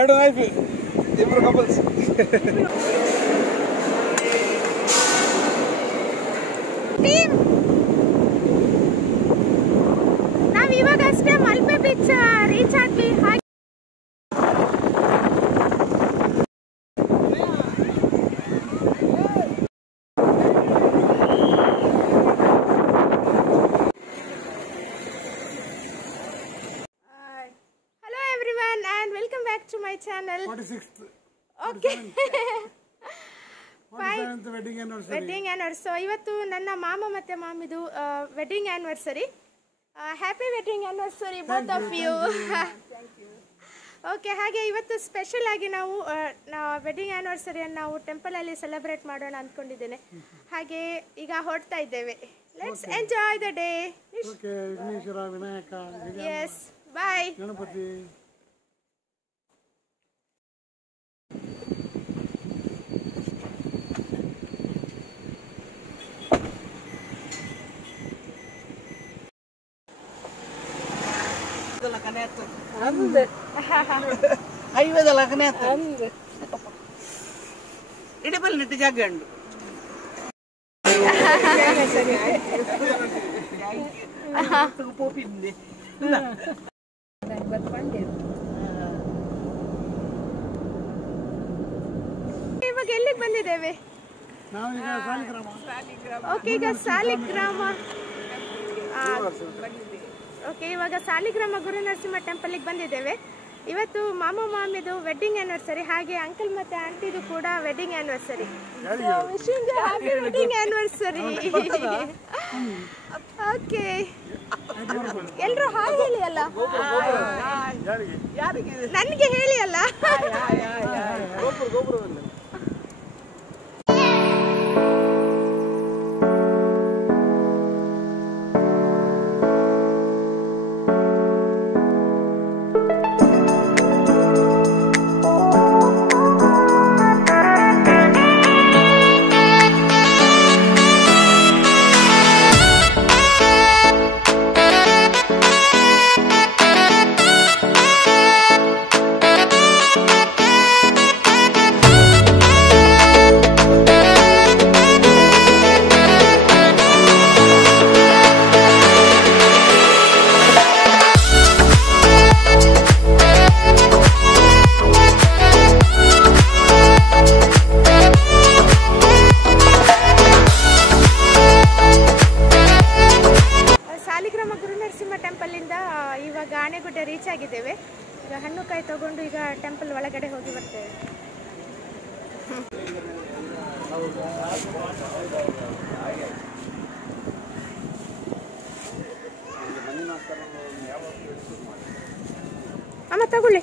ಎರಡು ನೈಫ್ ಇಬ್ರು ಕಪಲ್ಸ್. ನಾವ್ ಇವಾಗ ಅಷ್ಟೇ ಮಲ್ಪೆ ಬೀಚ್ ರೀಚ್ ಆದ್ವಿ. Hello everyone and welcome back to my channel. 46th. Okay. 47th wedding anniversary. Wedding anniversary. ಇವತ್ತು ನನ್ನ ಮಾಮ ಮತ್ತೆ ಮಾಮಿದು wedding anniversary. Happy wedding anniversary both of you. Okay, ಹಾಗೆ ಇವತ್ತು ಸ್ಪೆಷಲ್ ಆಗಿ ನಾವು ವೆಡ್ಡಿಂಗ್ ಆನಿವರ್ಸರಿಯನ್ನು ನಾವು ಟೆಂಪಲಲ್ಲಿ ಸೆಲೆಬ್ರೇಟ್ ಮಾಡೋಣ ಅಂದ್ಕೊಂಡಿದ್ದೇನೆ. ಹಾಗೆ ಈಗ ಹೊರಡ್ತಾ ಇದ್ದೇವೆ. Let's enjoy the day. Okay, Vighneshwara, Vinayaka, yes, bye. Ganapati. ಹೈವೇದಲ್ಲ ಕನೆ ಇಡಬಲ್ ನೆಟ್ಟು ಜಾಗ ಉಂಡು. ಪೋಪಿಂದೆ ಇವಾಗ ಎಲ್ಲಿಗೆ ಬಂದಿದ್ದೇವೆ? ನಾವೀಗ ಸಾಲಿಗ್ರಾಮ. ಓಕೆ, ಈಗ ಸಾಲಿಗ್ರಾಮ. ಓಕೆ, ಇವಾಗ ಸಾಲಿಗ್ರಾಮ ಗುರುನರಸಿಂಹ ಟೆಂಪಲ್ಗೆ ಬಂದಿದ್ದೇವೆ. ಇವತ್ತು ಮಾಮ ಮಾಮಿದು ವೆಡ್ಡಿಂಗ್ ಆನಿವರ್ಸರಿ, ಹಾಗೆ ಅಂಕಲ್ ಮತ್ತೆ ಆಂಟಿದು ಕೂಡ wedding anniversary. Wishing happy wedding anniversary. Okay, ಎಲ್ರು ಹಾಯ್ ಹೇಳಿ ಅಲ್ಲ, ನನಗೆ ಹೇಳಿ ಅಲ್ಲ. ಇವಾಗ ಆನೆಗುಡ್ಡೆ ರೀಚ್ ಆಗಿದ್ದೇವೆ. ಈಗ ಹಣ್ಣು ಕಾಯಿ ತಗೊಂಡು ಈಗ ಟೆಂಪಲ್ ಒಳಗಡೆ ಹೋಗಿ ಬರ್ತೇವೆ. ಅಮ್ಮ ತಗೊಳ್ಳಿ.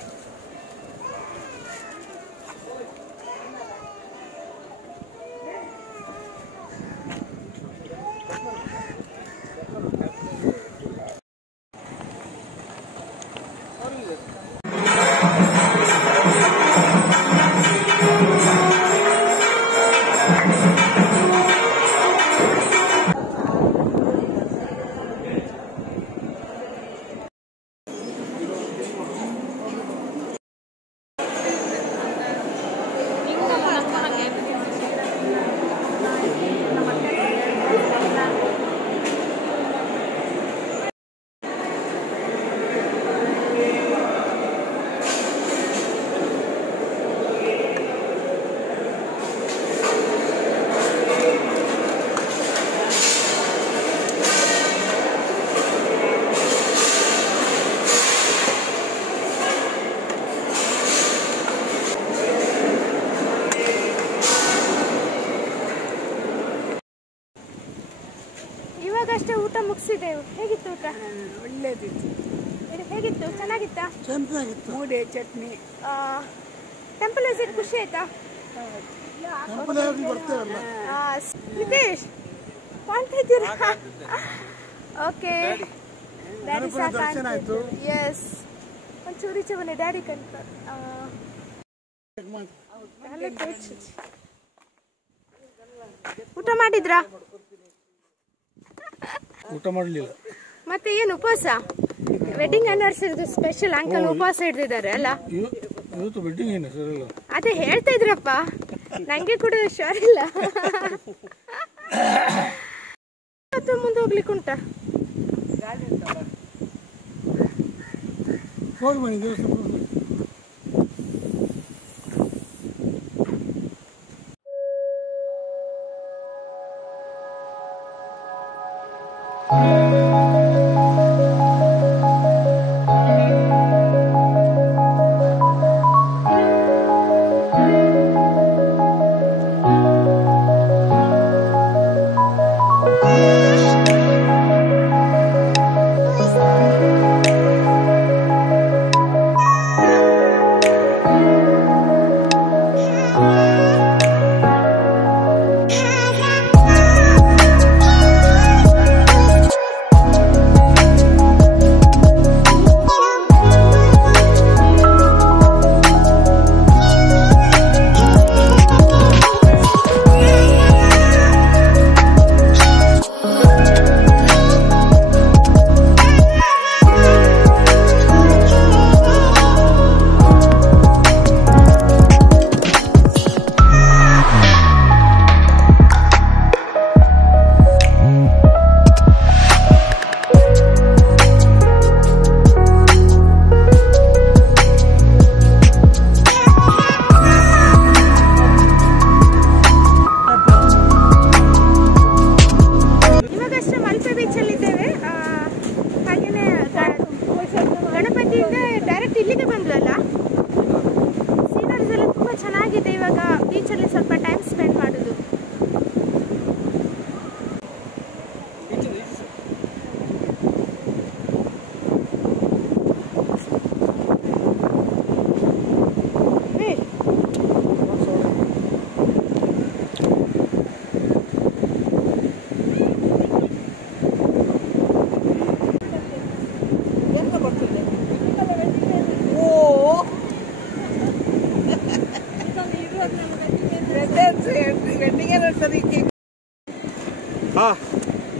ಇವಾಗಷ್ಟೇ ಊಟ ಮುಗಿಸಿದೆವು. ಹೇಗಿತ್ತು ಊಟ? ಒಳ್ಳೇದಿತ್ತು. ಹೇಗಿತ್ತು? ಚೆನ್ನಾಗಿತ್ತಾ? ಚೆನ್ನಾಗಿತ್ತು. ಮೂಡೆ ಚಟ್ನಿ. ಟೆಂಪಲ್ ವಿಸಿಟ್ ಖುಷಿ ಆಯ್ತಾ? ನಿತೇಶ್ ಕಾಣ್ತಾ ಇದ್ದೀರಾ? ಓಕೆ, ಡ್ಯಾಡಿ ಸಾಕಾಯ್ತು. ಎಸ್, ಒಂಚೂರು ಈಚೆ ಬನ್ನಿ, ಡ್ಯಾಡಿ ಕಣ್ಕ. ಊಟ ಮಾಡಿದ್ರಾ? ಊಟ ಮಾಡಲಿಲ್ಲ. ಮತ್ತೆ ಏನು ಉಪವಾಸ? ವೆಡ್ಡಿಂಗ್ ಆನಿವರ್ಸರಿ ಸ್ಪೆಷಲ್ ಅಂಕಲ್ ಉಪವಾಸ ಹಿಡಿದಿದ್ದಾರೆ ಅಲ್ಲ? ಇವತ್ತು ವೆಡ್ಡಿಂಗ್ ಏನು ಸರ್ ಇಲ್ಲ ಅದೇ ಹೇಳ್ತಾ ಇದ್ರಪ್ಪ, ನಂಗೆ ಕೂಡ ಶೋರ್ ಇಲ್ಲ. ಮುಂದೆ ಹೋಗ್ಲಿಕ್ಕೆ ಉಂಟಾ? ಹೋಗಿ ಬನ್ನಿ ದೇವಸ್ಥಾನ.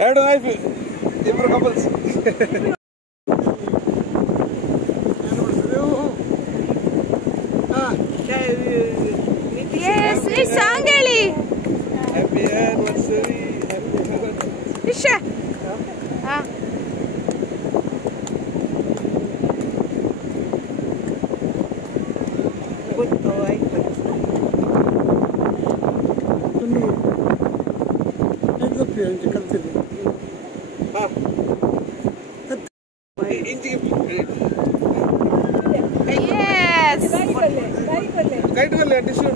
ಎರಡು ನೈಫ್ ಇಬ್ರು ಕಪಲ್ಸ್. ಸಾಂಗ್ ಹೇಳಿ. Happy anniversary, happy anniversary. ಗೊತ್ತು ಆಯ್ತು. ಕಲ್ತಿದ್ದೆ ಕೈಟ್ ಬಲ್ಲ ಟಿಶ್ಯೂ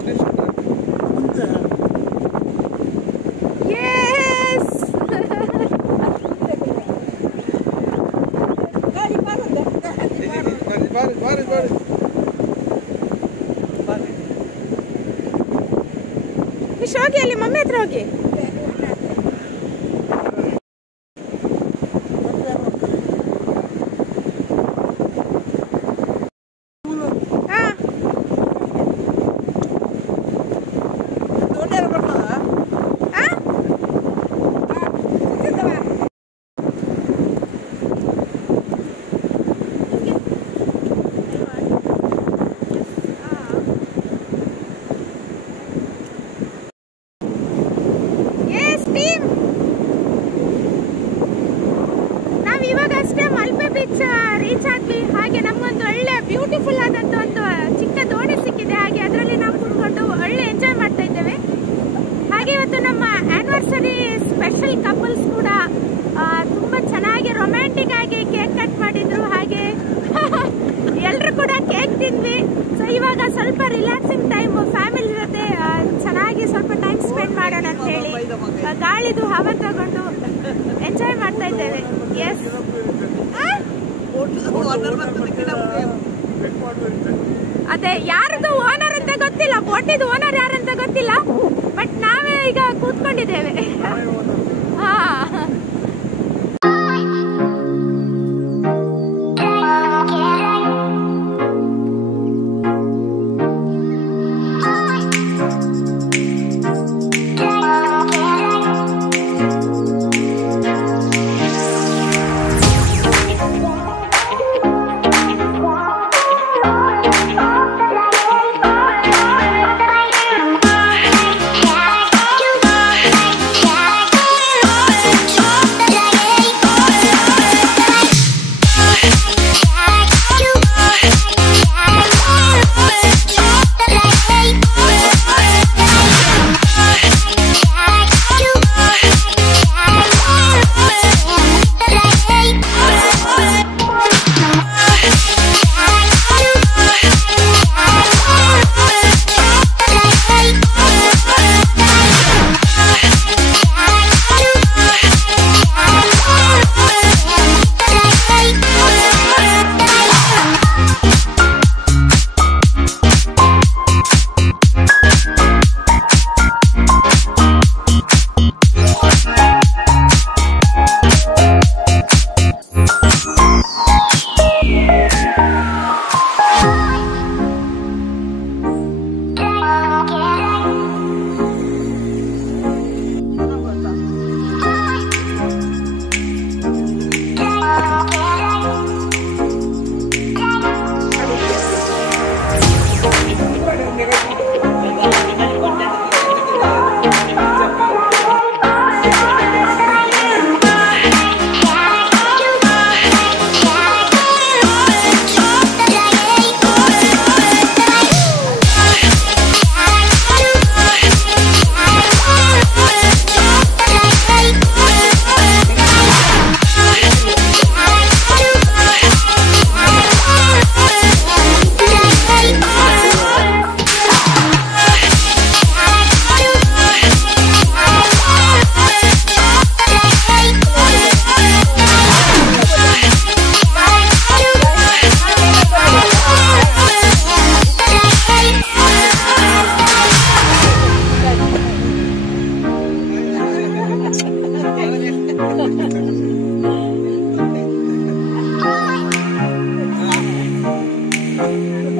ಹೋಗಿ ಅಲ್ಲಿ ಮಮ್ಮಿ ಹತ್ರ ಹೋಗಿ. ರೀಚ್ ಆದ್ವಿ. ಹಾಗೆ ನಮ್ಗೊಂದು ಒಳ್ಳೆ ಬ್ಯೂಟಿಫುಲ್ ಆದಂತ ಒಂದು ಚಿಕ್ಕ ದೋಣಿ ಸಿಕ್ಕಿದೆ. ಹಾಗೆ ಅದರಲ್ಲಿ ನಾವು ಕುತ್ಕೊಂಡು ಒಳ್ಳೆ ಎಂಜಾಯ್ ಮಾಡ್ತಾ ಇದ್ದೇವೆ. ಹಾಗೆ ಇವತ್ತು ನಮ್ಮ ಆನಿವರ್ಸರಿ ಸ್ಪೆಷಲ್ ಕಪಲ್ಸ್ ಕೂಡ ತುಂಬಾ ಚೆನ್ನಾಗಿ ರೊಮ್ಯಾಂಟಿಕ್ ಆಗಿ ಕೇಕ್ ಕಟ್ ಮಾಡಿದ್ರು. ಹಾಗೆ ಎಲ್ರು ಕೂಡ ಕೇಕ್ ತಿಂದ್ವಿ. ಸೊ ಇವಾಗ ಸ್ವಲ್ಪ ರಿಲ್ಯಾಕ್ಸಿಂಗ್ ಟೈಮ್ ಫ್ಯಾಮಿಲಿ ಜೊತೆ ಚೆನ್ನಾಗಿ ಸ್ವಲ್ಪ ಟೈಮ್ ಸ್ಪೆಂಡ್ ಮಾಡೋಣ ಅಂತ ಹೇಳಿ ಗಾಳಿದು ಹವಾ ತಗೊಂಡು ಎಂಜಾಯ್ ಮಾಡ್ತಾ ಇದ್ದೇವೆ. ಎಸ್, ಅದೇ ಯಾರದು ಓನರ್ ಅಂತ ಗೊತ್ತಿಲ್ಲ, ಬೋಟಿದು ಓನರ್ ಯಾರಂತ ಗೊತ್ತಿಲ್ಲ, ಬಟ್ ನಾವೇ ಈಗ ಕೂತ್ಕೊಂಡಿದ್ದೇವೆ. ಹಾ,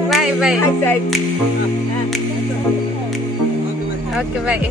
ಬಾಯ್ ಬಾಯ್. Okay bye.